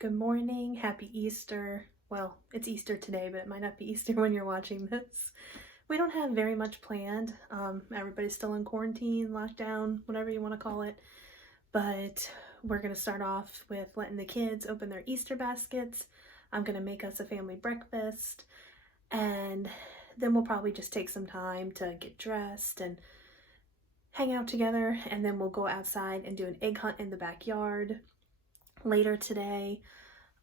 Good morning, happy Easter. Well, it's Easter today, but it might not be Easter when you're watching this. We don't have very much planned. Everybody's still in quarantine, lockdown, whatever you want to call it. But we're going to start off with letting the kids open their Easter baskets. I'm going to make us a family breakfast. And then we'll probably just take some time to get dressed and hang out together. And then we'll go outside and do an egg hunt in the backyard. Later today,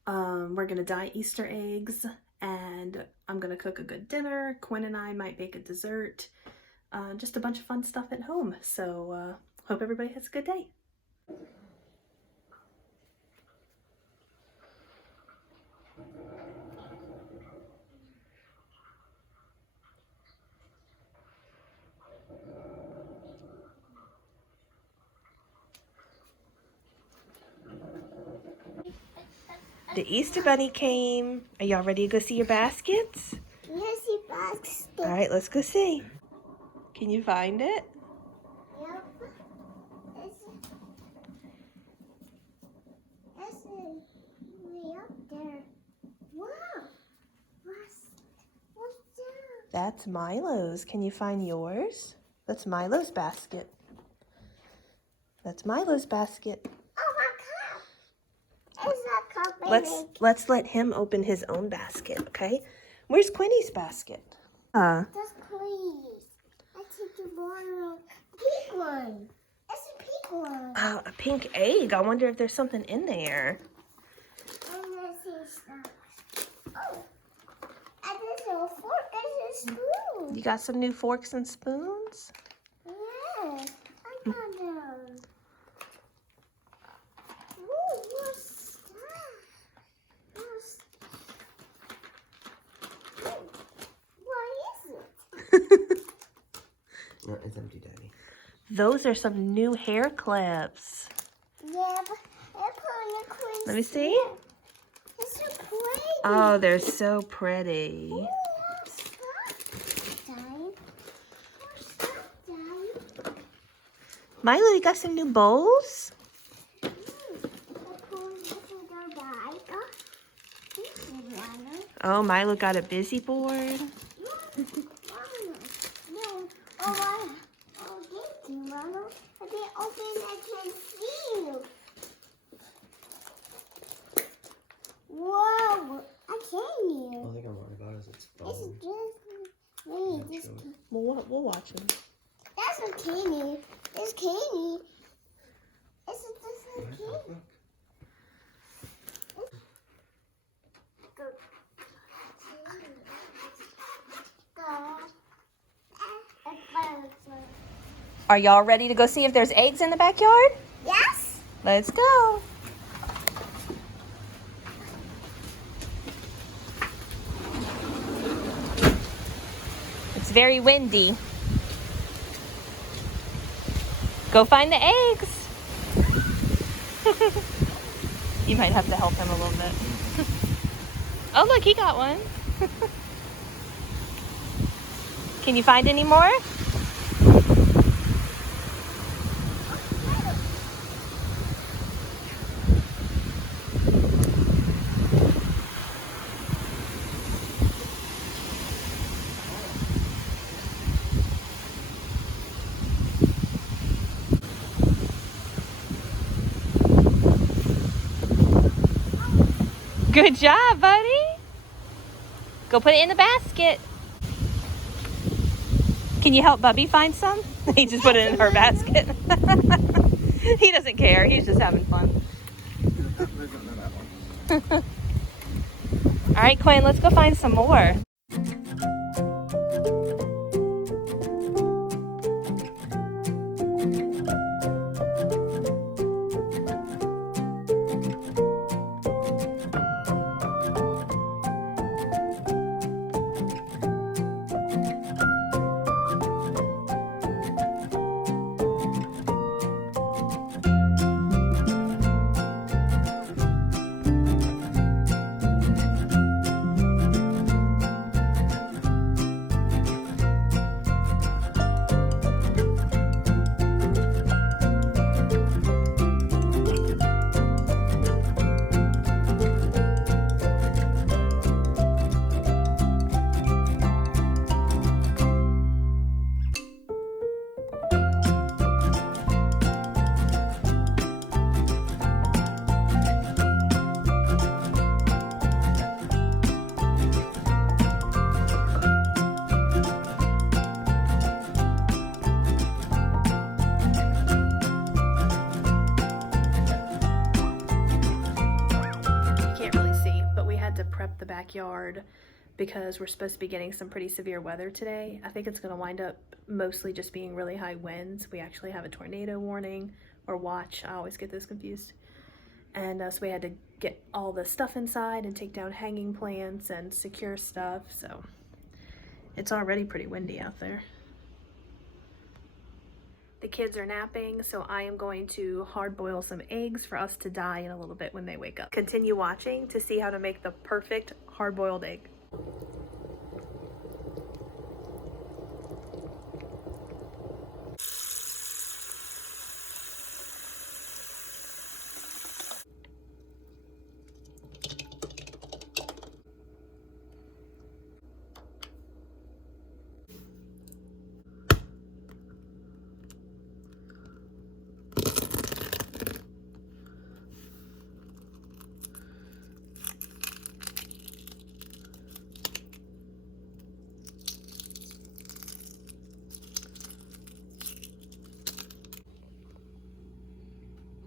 we're gonna dye Easter eggs, and I'm gonna cook a good dinner. Quinn and I might bake a dessert. Just a bunch of fun stuff at home. So hope everybody has a good day. The Easter Bunny came. Are y'all ready to go see your baskets? Yes, you basket. All right, let's go see. Can you find it? Yep. It's way up there. Wow. What's that? That's Milo's. Can you find yours? That's Milo's basket. That's Milo's basket. Oh, my cup. It's a cup. Let's let him open his own basket, okay? Where's Quinny's basket? Just please. I think you want a pink one. It's a pink one. Oh, a pink egg. I wonder if there's something in there. I'm gonna see stuff. Oh. And there's a fork. There's a spoon. You got some new forks and spoons? Yes. I got them. Ooh, what's that? What is it? No, it's empty, Daddy. Those are some new hair clips. Yeah, but they're putting a queen. Let me see. It's so pretty. Oh, they're so pretty. Ooh, what's that, Daddy? What's that, Daddy? Milo, you got some new bowls? They're pulling this in their bag. Oh, this is one. Oh, Milo got a busy board. No. Oh, thank you, Mama. I can't open. I can't see you. Whoa! I can't hear. All I can worry about is its It's phone. just wait. This We'll watch them. that's a candy. It's candy. It's just a Look, candy. look, look. Go. Are y'all ready to go see if there's eggs in the backyard? Yes. Let's go. It's very windy. Go find the eggs. You might have to help him a little bit. Oh, look, he got one. Can you find any more? Good job, buddy. Go put it in the basket. Can you help Bubby find some? He just put it in her basket. He doesn't care. He's just having fun. All right, Quinn, let's go find some more. had to prep the backyard because we're supposed to be getting some pretty severe weather today. I think it's going to wind up mostly just being really high winds. We actually have a tornado warning or watch. I always get those confused. And so we had to get all the stuff inside and take down hanging plants and secure stuff. So it's already pretty windy out there. The kids are napping, so I am going to hard boil some eggs for us to dye in a little bit when they wake up. Continue watching to see how to make the perfect hard boiled egg.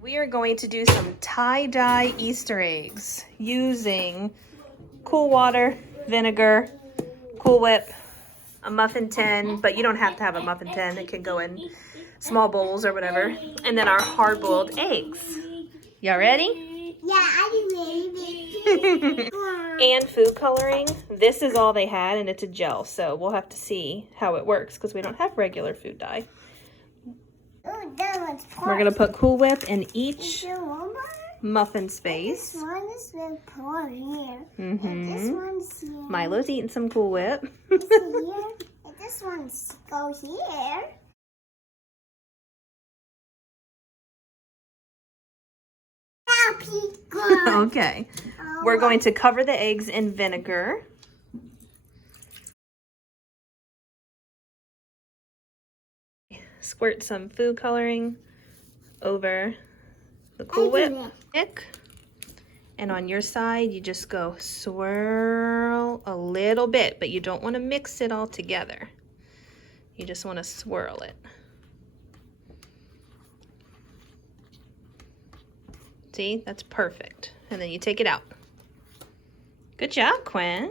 We are going to do some tie-dye Easter eggs using cool water, vinegar, Cool Whip, a muffin tin, but you don't have to have a muffin tin. It can go in small bowls or whatever. And then our hard-boiled eggs. Y'all ready? Yeah, I'm ready. And food coloring. This is all they had, and it's a gel, so we'll have to see how it works because we don't have regular food dye. Oh, that one's We're going to put Cool Whip in each Is there one more? muffin space. This one is with pour here. Mm-hmm. And this one's here. Milo's eating some Cool Whip. It's here. And this one's go here. Happy good. Okay. We're going to cover the eggs in vinegar. Squirt some food coloring over the Cool Whip stick. And on your side, you just go swirl a little bit, but you don't want to mix it all together. You just want to swirl it. See, that's perfect. And then you take it out. Good job, Quinn.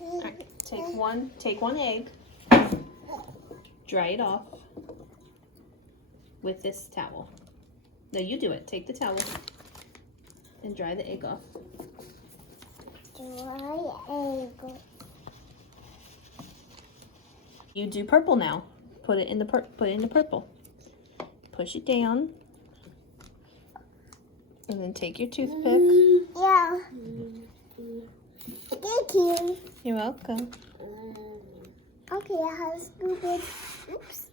All right, take one egg, dry it off with this towel. No, you do it. Take the towel and dry the egg off. Dry egg. You do purple now. Put it in the purple. Push it down. And then take your toothpick. Yeah. Thank you. You're welcome. Okay, I have scoop it. Oops.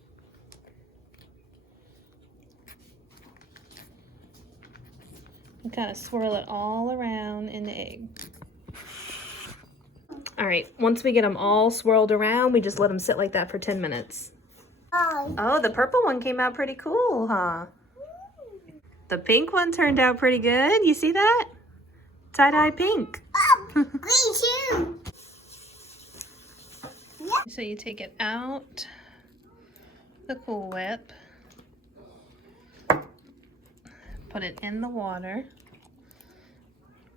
And kind of swirl it all around in the egg. All right, once we get them all swirled around, we just let them sit like that for 10 minutes. Oh, the purple one came out pretty cool, huh? The pink one turned out pretty good. You see that? Tie-dye pink. Oh, green too. Yep. So you take it out, the Cool Whip, put it in the water,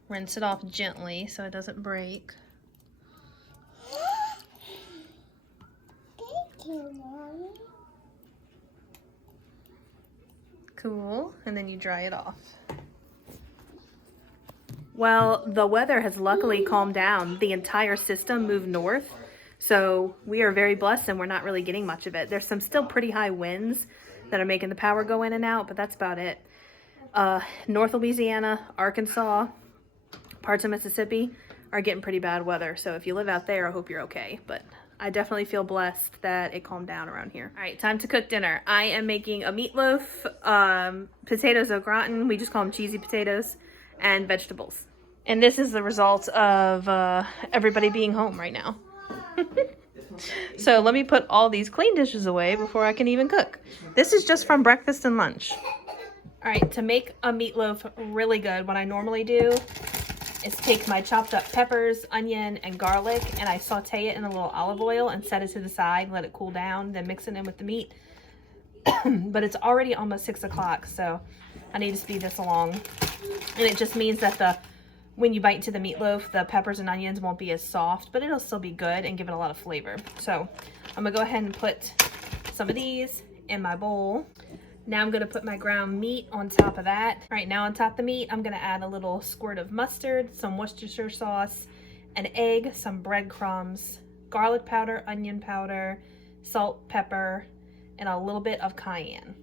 rinse it off gently so it doesn't break. Thank you, Mommy. Cool, and then you dry it off. Well, the weather has luckily calmed down. The entire system moved north, so we are very blessed and we're not really getting much of it. There's some still pretty high winds that are making the power go in and out, but that's about it. North Louisiana, Arkansas, parts of Mississippi are getting pretty bad weather, so if you live out there, I hope you're okay, but I definitely feel blessed that it calmed down around here. All right, time to cook dinner. I am making a meatloaf, potatoes au gratin, we just call them cheesy potatoes, and vegetables. And this is the result of everybody being home right now. So let me put all these clean dishes away before I can even cook. This is just from breakfast and lunch. All right, to make a meatloaf really good, what I normally do is take my chopped up peppers, onion, and garlic, and I saute it in a little olive oil and set it to the side, let it cool down, then mix it in with the meat. But it's already almost 6 o'clock, so I need to be this long. And it just means that when you bite into the meatloaf, the peppers and onions won't be as soft, but it'll still be good and give it a lot of flavor. So I'm gonna go ahead and put some of these in my bowl. Now I'm gonna put my ground meat on top of that. All right, now on top of the meat, I'm gonna add a little squirt of mustard, some Worcestershire sauce, an egg, some breadcrumbs, garlic powder, onion powder, salt, pepper, and a little bit of cayenne.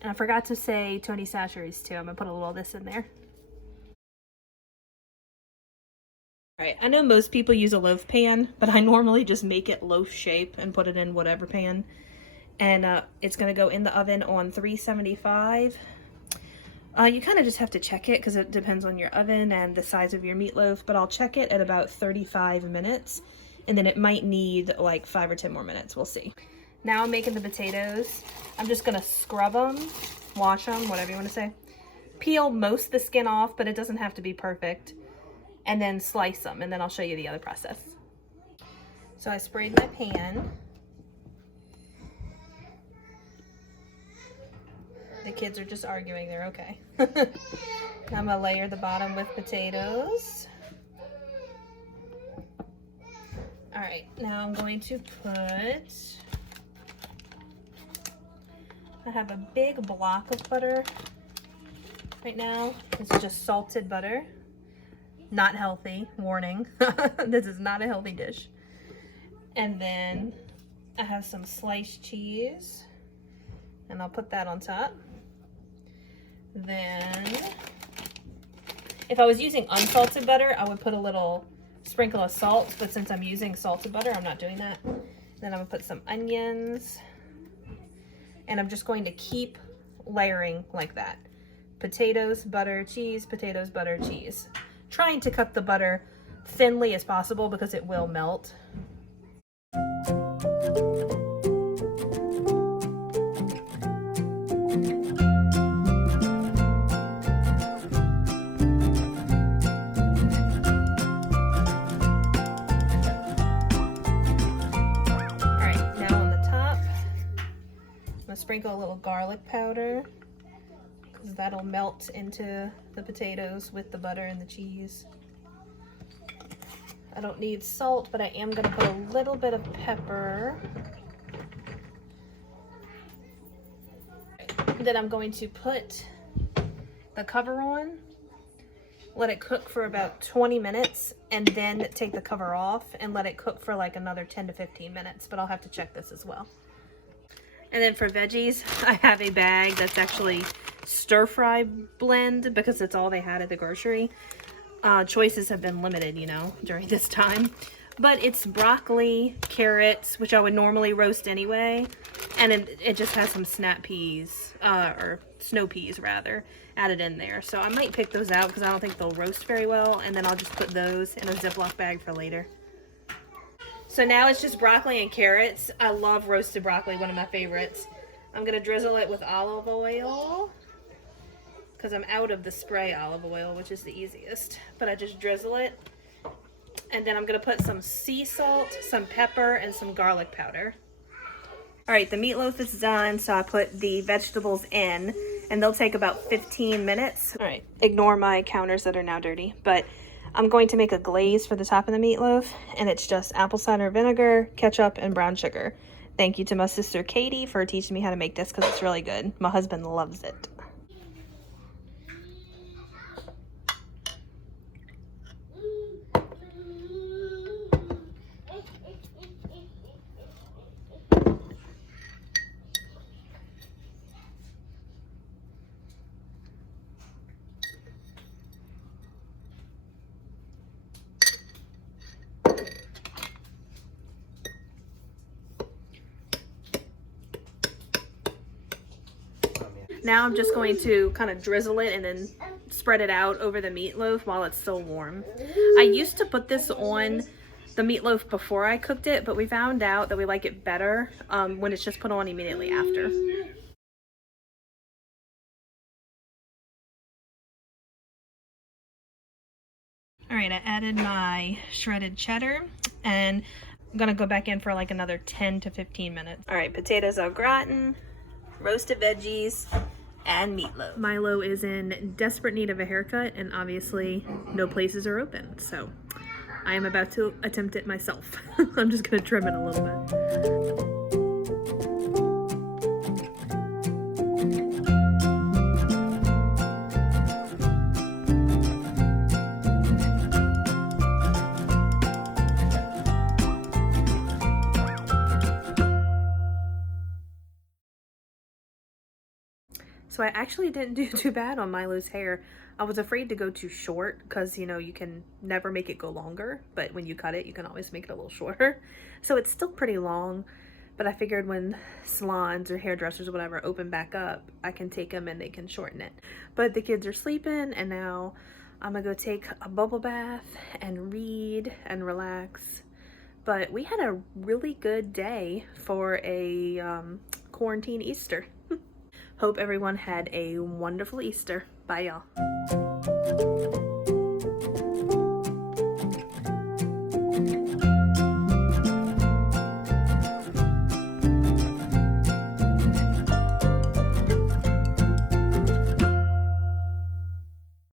And I forgot to say Tony Chachere's too. I'm gonna put a little of this in there. All right, I know most people use a loaf pan, but I normally just make it loaf shape and put it in whatever pan. And it's gonna go in the oven on 375. You kind of just have to check it because it depends on your oven and the size of your meatloaf, but I'll check it at about 35 minutes, and then it might need like 5 or 10 more minutes. We'll see. Now I'm making the potatoes. I'm just gonna scrub them, wash them, whatever you want to say. Peel most of the skin off, but it doesn't have to be perfect. And then slice them, and then I'll show you the other process. So I sprayed my pan. The kids are just arguing, they're okay. Now I'm gonna layer the bottom with potatoes. All right, now I'm going to put, I have a big block of butter right now. This is just salted butter. Not healthy, warning. This is not a healthy dish. And then I have some sliced cheese, and I'll put that on top. Then, if I was using unsalted butter, I would put a little sprinkle of salt, but since I'm using salted butter, I'm not doing that. Then I'm gonna put some onions, and I'm just going to keep layering like that. Potatoes, butter, cheese, potatoes, butter, cheese. Trying to cut the butter thinly as possible because it will melt. Sprinkle a little garlic powder because that'll melt into the potatoes with the butter and the cheese. I don't need salt, but I am going to put a little bit of pepper. Then I'm going to put the cover on, let it cook for about 20 minutes, and then take the cover off and let it cook for like another 10 to 15 minutes, but I'll have to check this as well. And then for veggies, I have a bag that's actually stir-fry blend because it's all they had at the grocery. Choices have been limited, you know, during this time. But it's broccoli, carrots, which I would normally roast anyway. And it just has some snap peas, or snow peas rather, added in there. So I might pick those out because I don't think they'll roast very well. And then I'll just put those in a Ziploc bag for later. So now it's just broccoli and carrots. I love roasted broccoli, one of my favorites. I'm gonna drizzle it with olive oil because I'm out of the spray olive oil, which is the easiest. But I just drizzle it. And then I'm gonna put some sea salt, some pepper, and some garlic powder. All right, the meatloaf is done, so I put the vegetables in, and they'll take about 15 minutes. All right, ignore my counters that are now dirty, but I'm going to make a glaze for the top of the meatloaf, and it's just apple cider vinegar, ketchup, and brown sugar. Thank you to my sister Katie for teaching me how to make this because it's really good. My husband loves it. Now I'm just going to kind of drizzle it and then spread it out over the meatloaf while it's still warm. I used to put this on the meatloaf before I cooked it, but we found out that we like it better when it's just put on immediately after. All right, I added my shredded cheddar, and I'm gonna go back in for like another 10 to 15 minutes. All right, potatoes au gratin, roasted veggies, and Meatloaf. Milo is in desperate need of a haircut, and obviously no places are open, so I am about to attempt it myself. I'm just gonna trim it a little bit. So I actually didn't do too bad on Milo's hair. I was afraid to go too short because, you know, you can never make it go longer, but when you cut it, you can always make it a little shorter. So it's still pretty long, but I figured when salons or hairdressers or whatever open back up, I can take them and they can shorten it. But the kids are sleeping, and now I'm gonna go take a bubble bath and read and relax. But we had a really good day for a quarantine Easter. Hope everyone had a wonderful Easter. Bye, y'all.